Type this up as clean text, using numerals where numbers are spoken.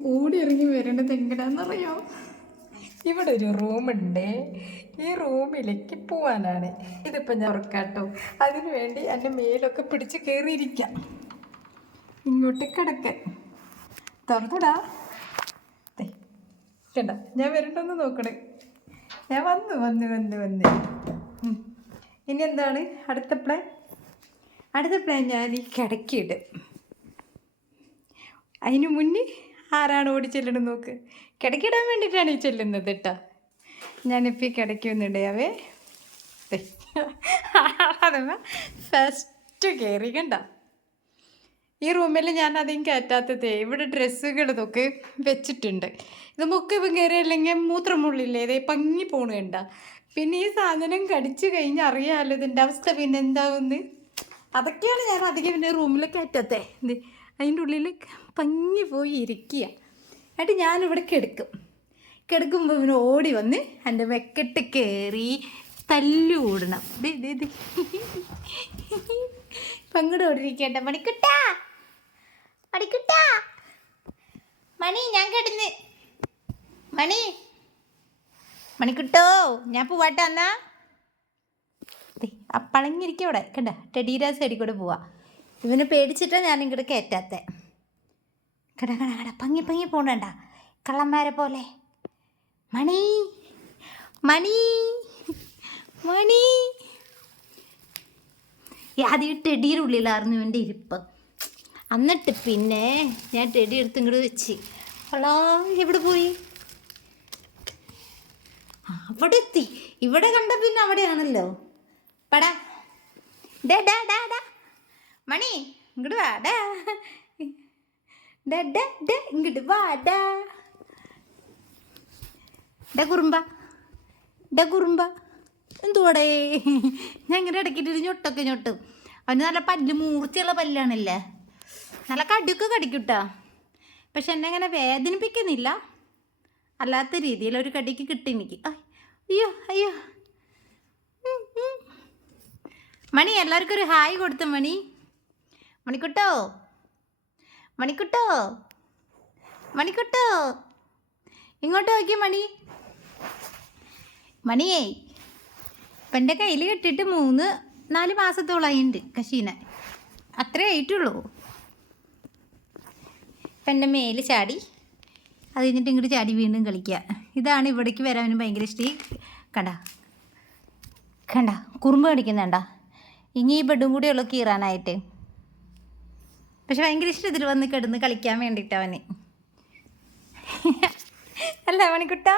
ഓടി ഇറങ്ങി വരേണ്ടത് എങ്ങനെയാണെന്നറിയോ? ഇവിടെ ഒരു റൂമുണ്ട്. ഈ റൂമിലേക്ക് പോവാനാണ്. ഇതിപ്പോൾ ഞാൻ ഉറക്കാട്ടോ. അതിനു വേണ്ടി എൻ്റെ മേലൊക്കെ പിടിച്ച് കയറിയിരിക്കാം. ഇങ്ങോട്ട് കിടക്കാൻ തുറന്നുടാ. കേണ്ട, ഞാൻ വരണ്ടോന്ന് നോക്കണേ. ഞാൻ വന്ന് ഇനി എന്താണ് അടുത്ത പ്ലാൻ? അടുത്ത പ്ലാൻ ഞാൻ ഈ കിടക്കിയിടും. അതിന് മുന്നേ ആരാണ് ഓടി ചെല്ലണം നോക്ക്. കിടക്കിടാൻ വേണ്ടിയിട്ടാണ് ഈ ചെല്ലുന്നത് കേട്ടോ. ഞാനിപ്പോൾ ഈ കിടക്കുന്നുണ്ടാവേ. അഥവാ ഫസ്റ്റ് കയറി കണ്ട. ഈ റൂമിൽ ഞാൻ അധികം കയറ്റാത്തതേ. ഇവിടെ ഡ്രസ്സുകൾ ഇതൊക്കെ വെച്ചിട്ടുണ്ട്. ഇത് മുക്ക് കയറിയില്ലെങ്കിൽ മൂത്രമുള്ളില്ലേ, ഇതേ പങ്ങി പോണു കണ്ട. പിന്നെ ഈ സാധനം കടിച്ചു കഴിഞ്ഞാൽ അറിയാമല്ലോ ഇതിൻ്റെ അവസ്ഥ പിന്നെ എന്താവുമെന്ന്. അതൊക്കെയാണ് ഞാൻ അധികം പിന്നെ റൂമിൽ കയറ്റാത്തേ. അതിൻ്റെ ഉള്ളിൽ പങ്ങി പോയി ഇരിക്കുക. എന്നിട്ട് ഞാനിവിടെ കിടക്കുമ്പോൾ ഇവന് ഓടി വന്ന് എൻ്റെ വെക്കട്ട് കയറി തല്ലുകൂടണം. ഇത് പങ്ങോട് ഓടിരിക്കട്ടെ. മണിക്കുട്ടാ മണി, ഞാൻ കിടന്ന് മണിക്കുട്ടോ, ഞാൻ പോവാട്ടെ. എന്നാ അപ്പളങ്ങിരിക്കും അവിടെ കണ്ട. ടെഡീരാ സൈഡിൽ കൂടെ പോവാ. ഇവനെ പേടിച്ചിട്ടാണ് ഞാൻ ഇങ്ങോട്ട് കയറ്റാത്തേ. കട പങ്ങി പോണണ്ട കള്ളന്മാരെ പോലെ. മണി ആദ്യം ടെഡിയുടെ ഉള്ളിലായിരുന്നു ഇവൻ്റെ ഇരിപ്പ്. എന്നിട്ട് പിന്നെ ഞാൻ ടെഡി എടുത്ത് ഇങ്ങോട്ട് വെച്ച്. ഹലോ, എവിടെ പോയി? അവിടെ എത്തി. ഇവിടെ കണ്ട പിന്നെ അവിടെയാണല്ലോ. പടാ ഡാ മണി, ഇങ്ങോട്ട് വാടാ. ഇങ്ങോട്ട് വാടാ. കുറുമ്പ എന്തുവാടേ? ഞാൻ ഇങ്ങനെ ഇടയ്ക്കിട്ട് ഞൊട്ടൊക്കെ ഞൊട്ടും. അവന് നല്ല പല്ല്, മൂർച്ചയുള്ള പല്ലാണല്ലേ. നല്ല കടിയൊക്കെ കടിക്കൂട്ടാ. പക്ഷെ എന്നെ അങ്ങനെ വേദനിപ്പിക്കുന്നില്ല. അല്ലാത്ത രീതിയിൽ ഒരു കടിക്ക് കിട്ടി എനിക്ക്. അയ്യോ മണി, എല്ലാവർക്കും ഒരു ഹായ് കൊടുത്ത മണി. മണിക്കുട്ടോ ഇങ്ങോട്ട് നോക്കിയ മണിയേ. ഇപ്പം എൻ്റെ കയ്യിൽ കെട്ടിയിട്ട് 3-4 മാസത്തോളമായിട്ടുണ്ട് കശീനെ. അത്രേ ആയിട്ടുള്ളൂ. ഇപ്പം എൻ്റെ മേല് ചാടി, അത് കഴിഞ്ഞിട്ട് ഇങ്ങോട്ട് ചാടി വീണ്ടും കളിക്കുക. ഇതാണ് ഇവിടേക്ക് വരാനും ഭയങ്കര ഇഷ്ടം. കണ്ട കുറുമ്പ് കടിക്കുന്നുണ്ട. ഇനി ഈ ബെഡും കൂടി ഉള്ളു കീറാനായിട്ട്. പക്ഷെ ഭയങ്കര ഇഷ്ടം ഇതിൽ വന്ന് കിടന്ന് കളിക്കാൻ വേണ്ടിയിട്ട് അവന്. അല്ല മണിക്കുട്ടാ?